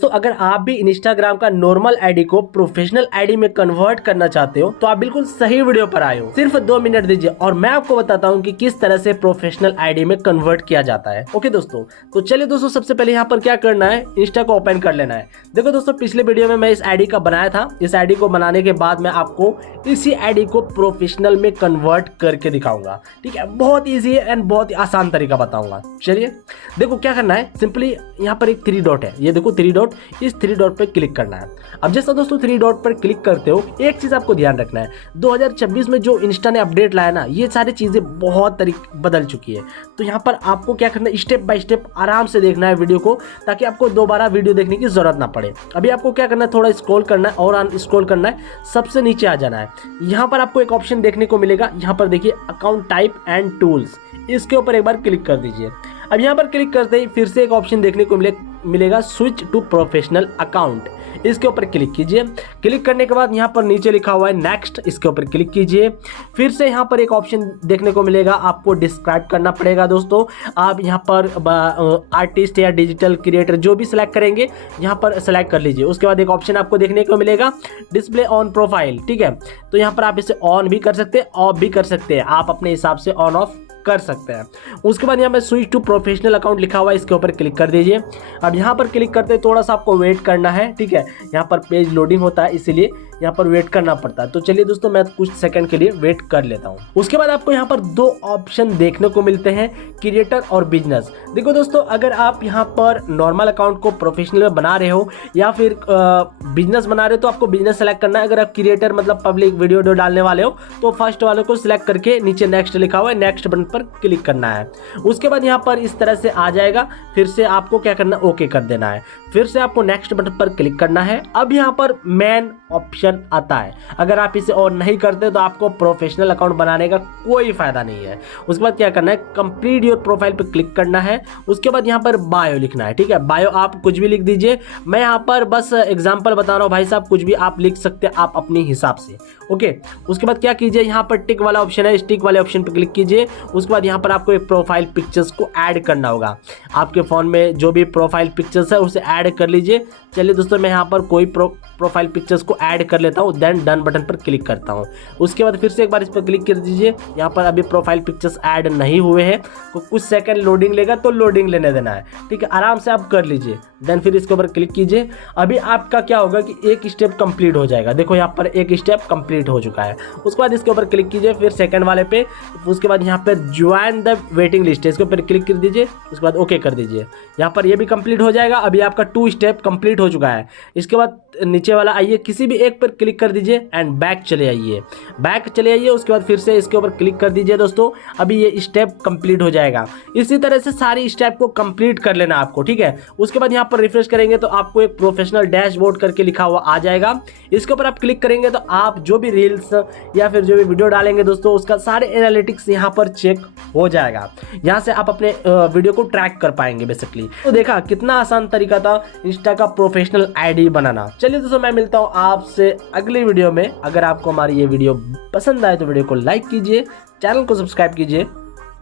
दोस्तों अगर आप भी इंस्टाग्राम का नॉर्मल आईडी को प्रोफेशनल आईडी में कन्वर्ट करना चाहते हो तो आप बिल्कुल सही वीडियो पर आए हो। सिर्फ 2 मिनट दीजिए और मैं आपको बताता हूं कि किस तरह से प्रोफेशनल आईडी में कन्वर्ट किया जाता है। ओके दोस्तों, तो चलिए दोस्तों सबसे पहले यहाँ पर क्या करना है, इंस्टा को ओपन कर लेना है। देखो दोस्तों पिछले वीडियो में मैं इस आईडी का बनाया था। इस आईडी को बनाने के बाद मैं आपको इसी आईडी को प्रोफेशनल में कन्वर्ट करके दिखाऊंगा। ठीक है, बहुत ईजी है एंड बहुत ही आसान तरीका बताऊंगा। चलिए देखो क्या करना है, सिंपली यहाँ पर एक 3 डॉट है, ये देखो 3 डॉट, इस 3 डॉट पर क्लिक करना है। अब जैसा दोस्तों 3 डॉट पर क्लिक करते हो एक चीज आपको ध्यान रखना है, 2026 में जो इंस्टा ने अपडेट लाया ना, ये सारी चीजें बहुत तरीके बदल चुकी है। तो यहाँ पर आपको क्या करना है, स्टेप बाय स्टेप आराम से देखना है वीडियो को, ताकि आपको दोबारा वीडियो देखने की जरूरत ना पड़े। अभी आपको क्या करना है, थोड़ा स्क्रॉल करना है और स्क्रॉल करना है, सबसे नीचे आ जाना है। यहाँ पर आपको एक ऑप्शन देखने को मिलेगा, यहाँ पर देखिए अकाउंट टाइप एंड टूल्स, इसके ऊपर एक बार क्लिक कर दीजिए। अब यहाँ पर क्लिक करते ही फिर से एक ऑप्शन देखने को मिलेगा स्विच टू प्रोफेशनल अकाउंट, इसके ऊपर क्लिक कीजिए। क्लिक करने के बाद यहाँ पर नीचे लिखा हुआ है नेक्स्ट, इसके ऊपर क्लिक कीजिए। फिर से यहाँ पर एक ऑप्शन देखने को मिलेगा, आपको डिस्क्राइब करना पड़ेगा दोस्तों। आप यहाँ पर आर्टिस्ट या डिजिटल क्रिएटर जो भी सिलेक्ट करेंगे यहाँ पर सिलेक्ट कर लीजिए। उसके बाद एक ऑप्शन आपको देखने को मिलेगा डिस्प्ले ऑन प्रोफाइल। ठीक है, तो यहाँ पर आप इसे ऑन भी कर सकते हैं, ऑफ भी कर सकते हैं, आप अपने हिसाब से ऑन ऑफ कर सकते हैं। उसके बाद यहाँ पे स्विच टू प्रोफेशनल अकाउंट लिखा हुआ है, इसके ऊपर क्लिक कर दीजिए। अब यहाँ पर क्लिक करते थोड़ा सा आपको वेट करना है। ठीक है, यहाँ पर पेज लोडिंग होता है, इसीलिए यहाँ पर वेट करना पड़ता है। तो चलिए दोस्तों मैं कुछ सेकंड के लिए वेट कर लेता हूँ। उसके बाद आपको यहाँ पर 2 ऑप्शन देखने को मिलते हैं, क्रिएटर और बिजनेस। देखो दोस्तों अगर आप यहाँ पर नॉर्मल अकाउंट को प्रोफेशनल में बना रहे हो या फिर बिजनेस बना रहे हो तो आपको बिजनेस सेलेक्ट करना है। अगर आप क्रिएटर मतलब पब्लिक वीडियो डालने वाले हो तो फर्स्ट वाले को सिलेक्ट करके नीचे नेक्स्ट लिखा हुआ है, नेक्स्ट बटन पर क्लिक करना है। उसके बाद यहाँ पर इस तरह से आ जाएगा, फिर से आपको क्या करना है, ओके कर देना है। फिर से आपको नेक्स्ट बटन पर क्लिक करना है। अब यहाँ पर मेन ऑप्शन आता है, अगर आप इसे ऑन नहीं करते तो आपको प्रोफेशनल अकाउंट बनाने का कोई फायदा नहीं है। उसके बाद क्या करना है, कंप्लीट योर प्रोफाइल पे क्लिक करना है। उसके बाद यहाँ पर बायो लिखना है। ठीक है, बायो आप कुछ भी लिख दीजिए, मैं यहाँ पर बस एग्जांपल बता रहा हूँ भाई साहब, कुछ भी आप लिख सकते हैं आप अपने हिसाब से। ओके, उसके बाद क्या कीजिए, यहाँ पर टिक वाला ऑप्शन है, इस टिक वाले ऑप्शन पे क्लिक कीजिए। उसके बाद यहाँ पर आपको एक प्रोफाइल पिक्चर्स को ऐड करना होगा, आपके फोन में जो भी प्रोफाइल पिक्चर्स है उसे ऐड कर लीजिए। चलिए दोस्तों मैं यहाँ पर कोई प्रोफाइल पिक्चर्स को ऐड कर लेता हूँ, देन डन बटन पर क्लिक करता हूँ। उसके बाद फिर से एक बार इस पर क्लिक कर दीजिए। यहाँ पर अभी प्रोफाइल पिक्चर्स ऐड नहीं हुए हैं तो कुछ सेकंड लोडिंग लेगा, तो लोडिंग लेने देना है। ठीक है, आराम से आप कर लीजिए, देन फिर इसके ऊपर क्लिक कीजिए। अभी आपका क्या होगा कि एक स्टेप कंप्लीट हो जाएगा। देखो यहाँ पर एक स्टेप कंप्लीट हो चुका है। उसके बाद इसके ऊपर क्लिक कीजिए, फिर सेकंड वाले पे। उसके बाद यहाँ पर ज्वाइन द वेटिंग लिस्ट है, इसके ऊपर क्लिक कर दीजिए। उसके बाद ओके कर दीजिए, यहाँ पर ये भी कंप्लीट हो जाएगा। अभी आपका 2 स्टेप कंप्लीट हो चुका है। इसके बाद नीचे वाला आइए, किसी भी एक पर क्लिक कर दीजिए एंड बैक चले आइए, बैक चले आइए। उसके बाद फिर से इसके ऊपर क्लिक कर दीजिए दोस्तों, अभी ये स्टेप कंप्लीट हो जाएगा। इसी तरह से सारी स्टेप को कंप्लीट कर लेना आपको। ठीक है, उसके बाद यहाँ पर रिफ्रेश करेंगे तो आपको एक प्रोफेशनल डैशबोर्ड करके लिखा हुआ आ जाएगा। इसके ऊपर आप क्लिक करेंगे तो आप जो भी रील्स या फिर जो भी वीडियो डालेंगे दोस्तों उसका सारे एनालिटिक्स यहाँ पर चेक हो जाएगा। यहाँ से आप अपने वीडियो को ट्रैक कर पाएंगे बेसिकली। तो देखा कितना आसान तरीका था इंस्टा का प्रोफेशनल आईडी बनाना। चलिए दोस्तों मैं मिलता हूँ आपसे अगली वीडियो में। अगर आपको हमारी ये वीडियो पसंद आए तो वीडियो को लाइक कीजिए, चैनल को सब्सक्राइब कीजिए।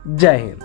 जय हिंद।